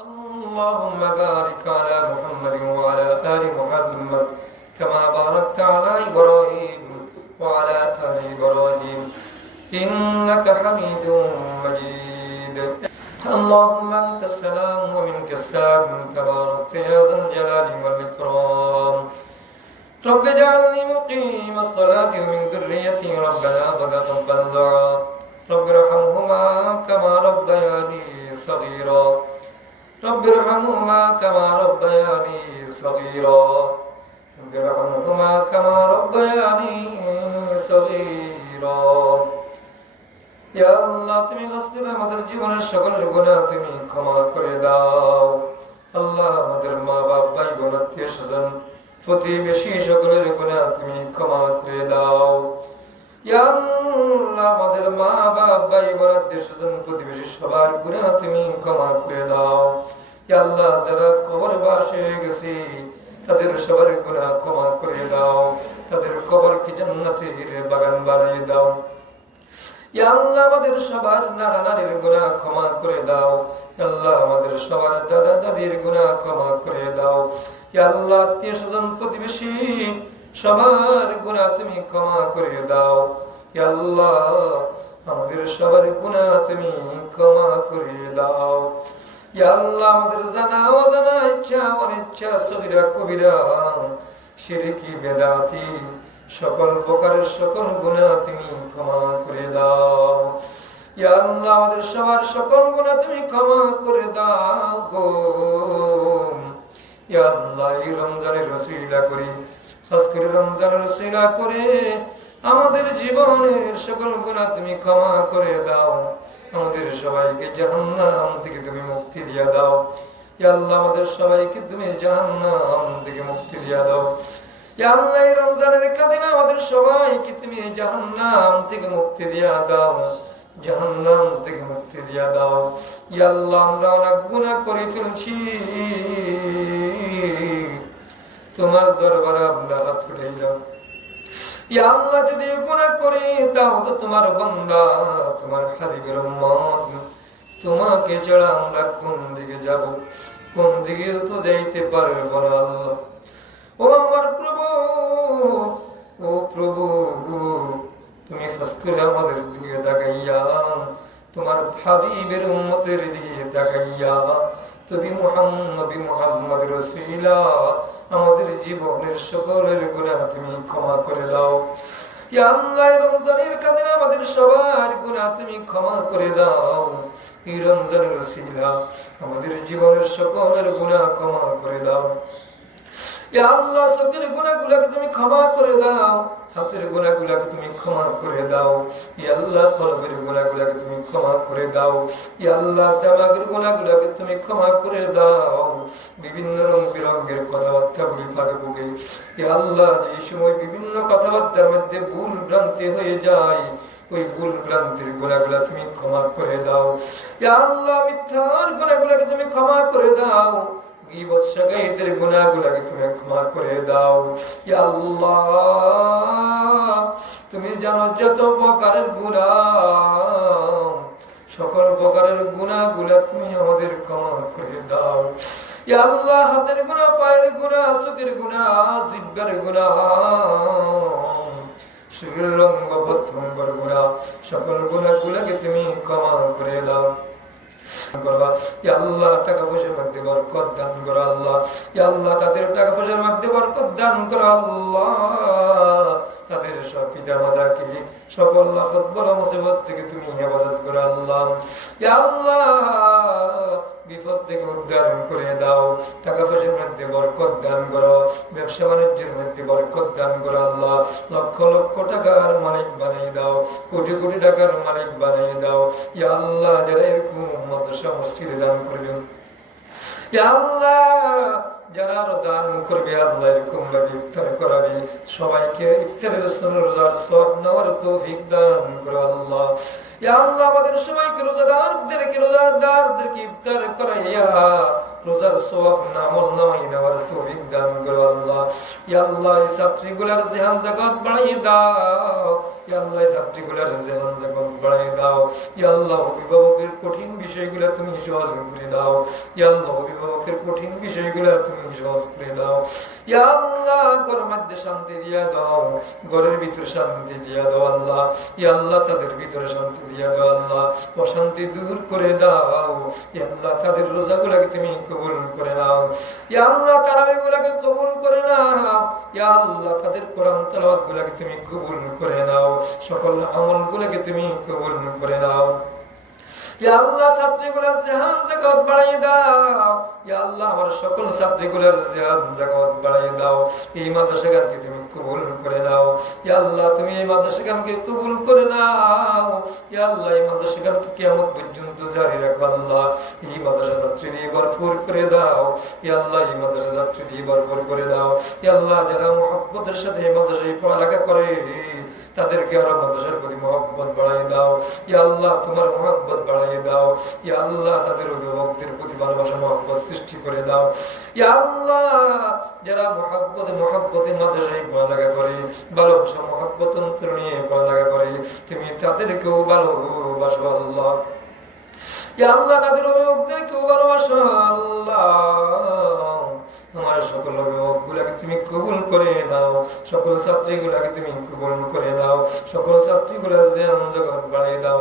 اللهم بارك على محمد وعلى آل محمد كما باركت على إبراهيم وعلى آل إبراهيم. إنك حميد مجيد. اللهم أنت السلام ومنك السلام. تبارك يا ذا الجلال والإكرام. رب اجعلني مقيم الصلاة ومن ذريتي ربنا وتقبل دعاء. رب ارحمهما كما ربياني صغيرا. رب ارحمهما كما ربياني صغيرا رب ارحمهما كما ربياني صغيرا ইয়া আল্লাহ তুমি রাসূল আমাদের জীবনের সকল গুনাহ তুমি ক্ষমা করে দাও আল্লাহ আমাদের মা বাপ ভাই বোন আত্মীয় স্বজন প্রতিবেশী সকলের গুনাহ তুমি ক্ষমা করে দাও ইয়া আল্লাহ আমাদের মা আত্মীয় স্বজন প্রতিবেশী সবার তুমি ক্ষমা করে দাও। আল্লাহ, যারা কবর তাদের সবার ক্ষমা করে দাও। তাদের জান্নাতের বাগান বানিয়ে দাও। আমাদের সবার নানা নারীর গুনাহ ক্ষমা করে দাও। আল্লাহ, আমাদের সবার দাদা দাদির গুনাহ ক্ষমা করে দাও। আল্লাহ আত্মীয় স্বজন প্রতিবেশী সবার গুনাহ তুমি ক্ষমা করে দাও। আল্লাহ, আমাদের সবার গুনাহ তুমি ক্ষমা করে দাও। আল্লাহ, আমাদের জানা, অজানা ইচ্ছা সগিরা কবিরা বেদাতি, সকল প্রকারের সকল গুণা তুমি ক্ষমা করে দাও। আল্লাহ, আমাদের সবার সকল গুণা তুমি ক্ষমা করে দাও গো। আল্লাহ রমজানের রসিলা করি। খাস রমজানের রসিলা করে আমাদের জীবনের সকল গুণা তুমি ক্ষমা করে দাও। আমাদের সবাইকে জাহান্নাম থেকে তুমি মুক্তি দিয়া দাও। আল্লাহ, আমাদের সবাইকে তুমি জাহান্নাম থেকে মুক্তি দিয়া দাও। আল্লাহ রমজানের কাদিনে আমাদের সবাইকে তুমি জাহান্নাম থেকে মুক্তি দিয়া দাও। জাহান্নাম থেকে মুক্তি দিয়া দাও। আল্লাহ, আমরা অনেক গুনাহ করে ফেলছি। তোমার দরবারে আমরা হাত উঠাইলাম ইয়া আল্লাহ, যদি গুনাহ করি তাও তো তোমার বান্দা, তোমার হাবিবের উম্মত। তোমাকে ছাড়া আমরা কোন দিকে যাব? কোন দিকে তো যাইতে পারব না আল্লাহ। ও আমার প্রভু, ও প্রভু, তুমি খাস করে আমাদের দিকে তাকাইয়া, তোমার হাবিবের উম্মতের দিকে তাকাইয়া তুমি মুহাম্মদ মুহাম্মদ আমাদের জীবনের সকলের গুণা তুমি ক্ষমা করে দাও। আমাদের সবার গুণা তুমি ক্ষমা করে দাও। এই রমজানের আমাদের জীবনের সকলের গুণা ক্ষমা করে দাও। আল্লাহ চোখের তুমি ক্ষমা করে দাও হাতের তুমি ক্ষমা করে দাও। গুণাগুলাকে তুমি ক্ষমা করে দাও। তুমি ক্ষমা করে দাও। বিভিন্ন রং কথাবার্তা বলি ফাঁকে বুকে আল্লাহ যে সময় বিভিন্ন কথাবার্তার মধ্যে ভুল ভ্রান্তি হয়ে যায়, ওই ভুল ভ্রান্তির গুণাগুলা তুমি ক্ষমা করে দাও। আল্লাহ মিথ্যার গুণাগুলাকে তুমি ক্ষমা করে দাও। তুমি ক্ষমা করে দাও। আল্লাহ, তুমি জানো যত প্রকারের গুনাহ সকল প্রকারের গুনাহগুলো তুমি আমাদের ক্ষমা করে দাও। আল্লাহ, হাতের গুনাহ পায়ের গুনাহ চোখের গুনাহ জিহ্বার গুনাহ শরীরের অঙ্গ প্রত্যঙ্গর গুনাহ সকল গুনাহগুলোকে তুমি ক্ষমা করে দাও। আল্লাহ, টাকা পয়সার মধ্যে বরকত দান করো আল্লাহ। আল্লাহ, তাদের টাকা পয়সার মধ্যে বরকত দান করো আল্লাহ। তাদের সব পিতা মাতাকে সকল আফত বড় মুসিবত থেকে তুমি হেফাজত করো আল্লাহ। আল্লাহ, বিপদ থেকে উদ্ধার করে দাও, টাকা পয়সার মধ্যে বরকত দান করো, ব্যবসা বাণিজ্যের মধ্যে বরকত দান করো আল্লাহ। লক্ষ লক্ষ টাকার মালিক বানাই দাও, কোটি কোটি টাকার মালিক বানাই দাও। ইয়া আল্লাহ, যারা এরকম মাদ্রাসা মসজিদে দান করবেন। ইয়া আল্লাহ যারা রোজার করবে আল্লাহ এরকম ভাবে ইফতার করাবে, সবাইকে ইফতারের রোজার সব নেওয়ার তৌফিক দান করে আল্লাহ। আল্লাহ, আমাদের সবাইকে রোজাদারদেরকে রোজাদারদেরকে ইফতার করাইয়া রোজার সওয়াব নামল নামাই নেওয়ার তৌফিক দান করো আল্লাহ। ইয়া আল্লাহ, এই ছাত্রীগুলার জেহান জগৎ বাড়াই দাও। ইয়া আল্লাহ, এই ছাত্রীগুলার জেহান জগৎ বাড়াই দাও। ইয়া আল্লাহ, অভিভাবকের কঠিন বিষয়গুলো তুমি সহজ করে দাও। ইয়া আল্লাহ, অভিভাবকের কঠিন বিষয়গুলো তুমি সহজ করে দাও। ইয়া আল্লাহ, ঘরের মধ্যে শান্তি দিয়া দাও। ঘরের ভিতরে শান্তি দিয়া দাও আল্লাহ। ইয়া আল্লাহ, তাদের ভিতরে শান্তি দিয়া দাও আল্লাহ। অশান্তি দূর করে দাও। ইয়া আল্লাহ, তাদের রোজাগুলাকে তুমি কবুল করে নাও। ইয়া আল্লাহ তারাবিগুলোকে কবুল করে নাও। ইয়া আল্লাহ, তাদের কোরআন তেলাওয়াত গুলাকে তুমি কবুল করে নাও। সকল আমল গুলাকে তুমি কবুল করে নাও। ইয়া আল্লাহ ছাত্রীগুলোর জাহান জগৎ বাড়াই দাও। ইয়া আল্লাহ আমার সকল ছাত্রীগুলোর জাহান জগৎ বাড়াই দাও। এই মাদ্রাসাগানকে তুমি কবুল করে নাও। ইয়া আল্লাহ, তুমি এই মাদ্রাসাগানকে কবুল করে নাও। ইয়া আল্লাহ, এই মাদ্রাসাগানকে কিয়ামত পর্যন্ত জারি রাখো আল্লাহ। এই মাদ্রাসা ছাত্রী দিয়ে ভরপুর করে দাও। ইয়া আল্লাহ, এই মাদ্রাসা ছাত্রী দিয়ে ভরপুর করে দাও। ইয়া আল্লাহ, যারা মোহাব্বতের সাথে এই মাদ্রাসায় পড়ালেখা করে তাদেরকে আরও মাদ্রাসার প্রতি মহব্বত বাড়াই দাও। ইয়া আল্লাহ, তোমার মহব্বত বাড়াই দাও। ইয়া আল্লাহ, তাদের অভিভাবকদের প্রতি ভালোবাসা, মহব্বত সৃষ্টি করে দাও। ইয়া আল্লাহ, যারা মহব্বত, মহব্বতের মাদ্রাসায় পড়ালেখা করে ভালোবাসা মহব্বত অন্তর নিয়ে পড়ালেখা করে, তুমি তাদেরকেও ভালোবাসো আল্লাহ। ইয়া আল্লাহ, তাদের অভিভাবকদেরকেও ভালোবাসো আল্লাহ। আমার সকল অভিভাবকগুলাকে তুমি কবুল করে দাও। সকল ছাত্রীগুলাকে তুমি কবুল করে দাও। সকল ছাত্রীগুলার জ্ঞান জগৎ বাড়াই দাও।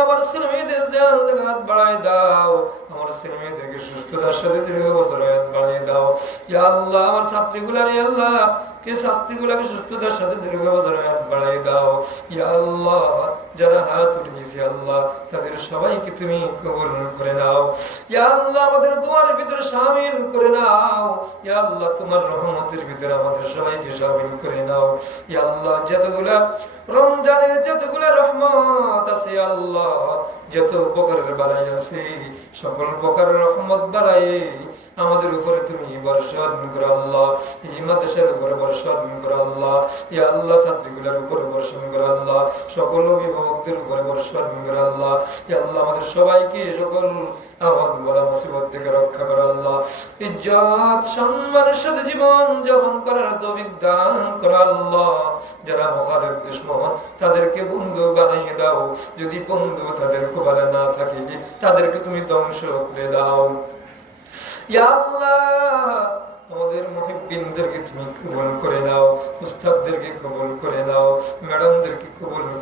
আমার শ্রমিকদের জ্ঞান জগৎ বাড়াই দাও। আমার শ্রমিকদেরকে সুস্থতার সাথে দীর্ঘ বছর বাড়াই দাও। আল্লাহ আমার ছাত্রীগুলার আল্লাহ কে শাস্তিগুলাকে সুস্থতার সাথে বাড়াই দাও আল্লাহ যারা হাত আল্লাহ তাদের সবাইকে তুমি করে নাও আল্লাহ আমাদের ভিতরে শামিল করে নাও আল্লাহ তোমার রহমতের ভিতরে আমাদের সবাইকে শামিল করে নাও আল্লাহ যতগুলা রহমত আছে আল্লাহ যত প্রকারের বাড়াই আছে সকল প্রকারের রহমত বাড়াই আমাদের উপরে তুমি আল্লাহ। এই মাদেশের উপরে আল্লাহ। আল্লাহ ছাত্রীগুলোর উপরে বর্ষণ আল্লাহ। সকল অভিভাবকদের উপরে আল্লাহ। আল্লাহ আমাদের সবাইকে সকল তাদেরকে বন্ধু বানাইয়ে দাও। যদি বন্ধু তাদের কোবালে না থাকে, তাদেরকে তুমি ধ্বংস করে দাও। ইয়া আল্লাহ আমাদের মুহিব্বিনদেরকে তুমি করে উস্তাদদেরকে করে ম্যাডামদেরকে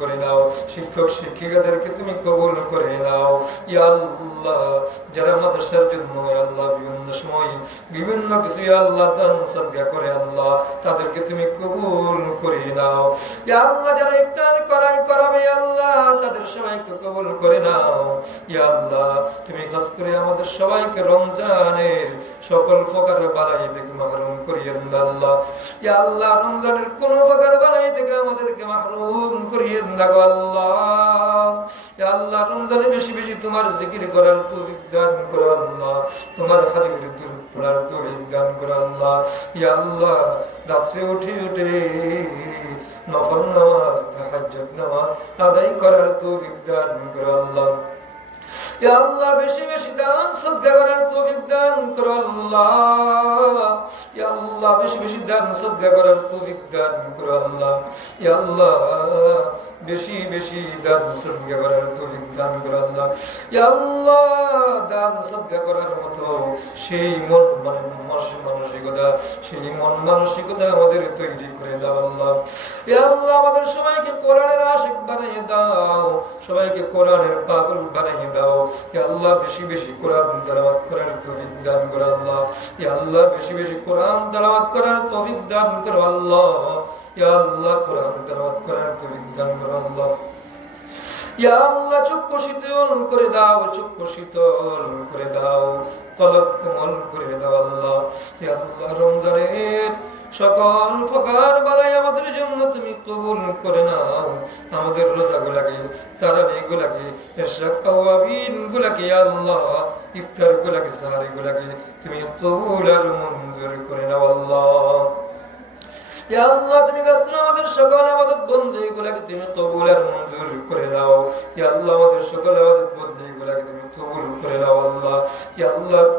করে শিক্ষক, শিক্ষিকাদেরকে তুমি করে নাও। ইয়া আল্লাহ, যারা মাদ্রাসার জন্য আল্লাহ, বিভিন্ন সময় বিভিন্ন কিছু আল্লাহ করে আল্লাহ, তাদেরকে তুমি কবুল করে নাও। ইয়া আল্লাহ, যারা ইফতার, করাই করাবে আল্লাহ, তাদের সবাইকে কবুল করে নাও। ইয়া আল্লাহ, তুমি খাস করে আমাদের সবাইকে রমজানের সকল প্রকার বালাই থেকে মাহরুম করিয়েন না ইয়া আল্লাহ, রমজানের কোন প্রকার বালাই থেকে আমাদেরকে মাহরুম করিয়েন না আল্লাহ। ইয়া আল্লাহ, রমজানে বেশি বেশি তোমার জিকির করার তৌফিক দান করো আল্লাহ। তোমার হাবিবের দুরূদ পড়ার তৌফিক দান করো আল্লাহ। ইয়া আল্লাহ, রাত্রে উঠে উঠে নফল নামাজ, তাহাজ্জুদ নামাজ আদায় করার তৌফিক দান করো আল্লাহ। সেই মন মানে মানসিকতা, সেই মন মানসিকতা আমাদের তৈরি করে দাও আল্লাহ। আল্লাহ, আমাদের সবাইকে কোরআনের আশিক বানিয়ে দাও, সবাইকে কোরআনের পাগল বানিয়ে দাও। আল্লাহ, বেশি বেশি কোরআন চক্ষু শীতল করে দাও, চক্ষু শীতল করে দাও। কলব কোমল করে দাও আল্লাহ, রমজানের সকল ফকার বালাই আমাদের জন্য তুমি কবুল করে নাও। আমাদের রোজা গুলাকে তারাবি গুলাকে আওয়াবিন গুলাকে, আল্লাহ ইফতার গুলাকে সাহারি গুলাকে তুমি কবুল আর মঞ্জুর করে নাও। আল্লাহ,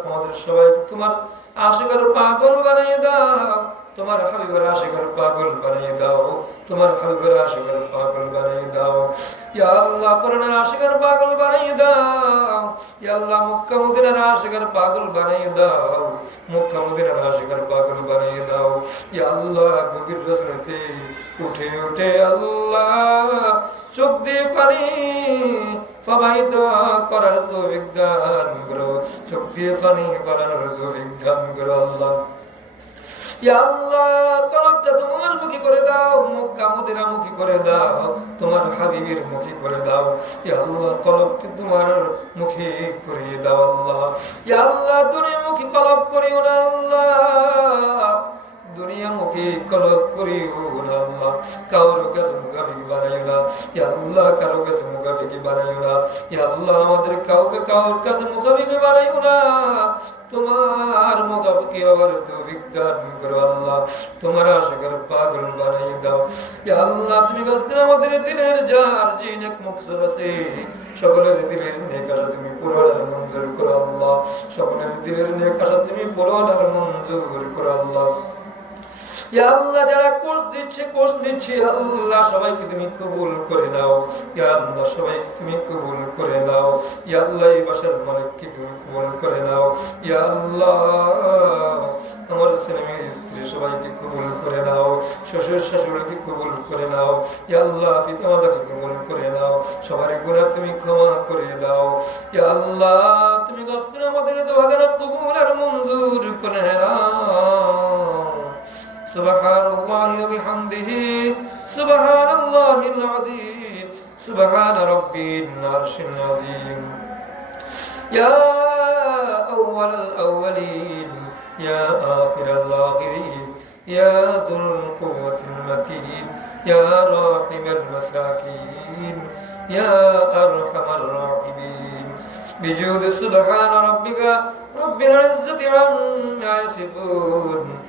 আমাদের সবাই তোমার আশিকার পাগল বানিয়ে দাও। তোমার হাবিবের আশিকার পাগল বানিয়ে দাও। তোমার হাবিবের আশিকার পাগল বানিয়ে দাও। ইয়া আল্লাহ কোরআনের আশিকার পাগল বানিয়ে দাও। ইয়া আল্লাহ, মক্কা মদিনার আশিকার পাগল বানিয়ে দাও। মক্কা মদিনার আশিকার পাগল বানিয়ে দাও। ইয়া আল্লাহ, গভীর রজনীতে উঠে উঠে আল্লাহ চোখ দিয়ে পানি প্রবাহিত করার তো বিজ্ঞান করো। চোখ দিয়ে পানি পালানোর তো বিজ্ঞান করো আল্লাহ। তোমার মুখী করে দাও, মক্কা মদিনা মুখী করে দাও, তোমার হাবিবের মুখী করে দাও। আল্লাহ, তলবকে তোমার মুখে করিয়ে দাও আল্লাহ। আল্লাহ দুনিয়া মুখী তলব করিও না আল্লাহ। দুনিয়া মুখী করিও না আল্লাহ কারও কাছে মুখাফিকি বানাইও না। আল্লাহ, কারও কাছে মুখাফিকি বানাইও না। আল্লাহ, আমাদের কাউকে কারোর কাছে মুখাফিকি বানাইও না। তোমার মুখাফিকি হওয়ার তৌফিক করো আল্লাহ। তোমার আশিকার পাগল বানাই দাও। আল্লাহ, তুমি আমাদের দিনের যার নেক মকসদ আছে, সকলের দিলের নেক তুমি পুরোটার মঞ্জুর করো আল্লাহ। সকলের দিলের নেক আশা তুমি পুরোটার মঞ্জুর করো আল্লাহ। আল্লাহ, যারা কোর্স দিচ্ছে কোর্স দিচ্ছে আল্লাহ, সবাইকে তুমি কবুল করে নাও। আল্লাহ, সবাইকে তুমি কবুল করে নাও। আল্লাহ, এই বাসার মালিককে তুমি কবুল করে নাও। আল্লাহ, আমার ছেলে মেয়ে স্ত্রী সবাইকে কবুল করে নাও। শ্বশুর শাশুড়িকে কবুল করে নাও। ইয়া আল্লাহ পিতা কবুল করে নাও। সবার গুণা তুমি ক্ষমা করে দাও। আল্লাহ, তুমি গসপিন আমাদের কবুল আর মঞ্জুর করে নাও। سبحان الله وبحمده سبحان الله العظيم سبحان ربي العرش العظيم. يا أول الأولين يا آخر الآخرين يا ذو القوة المتين يا راحم المساكين يا أرحم الراحمين. بجود سبحان ربك رب العزة عما يصفون.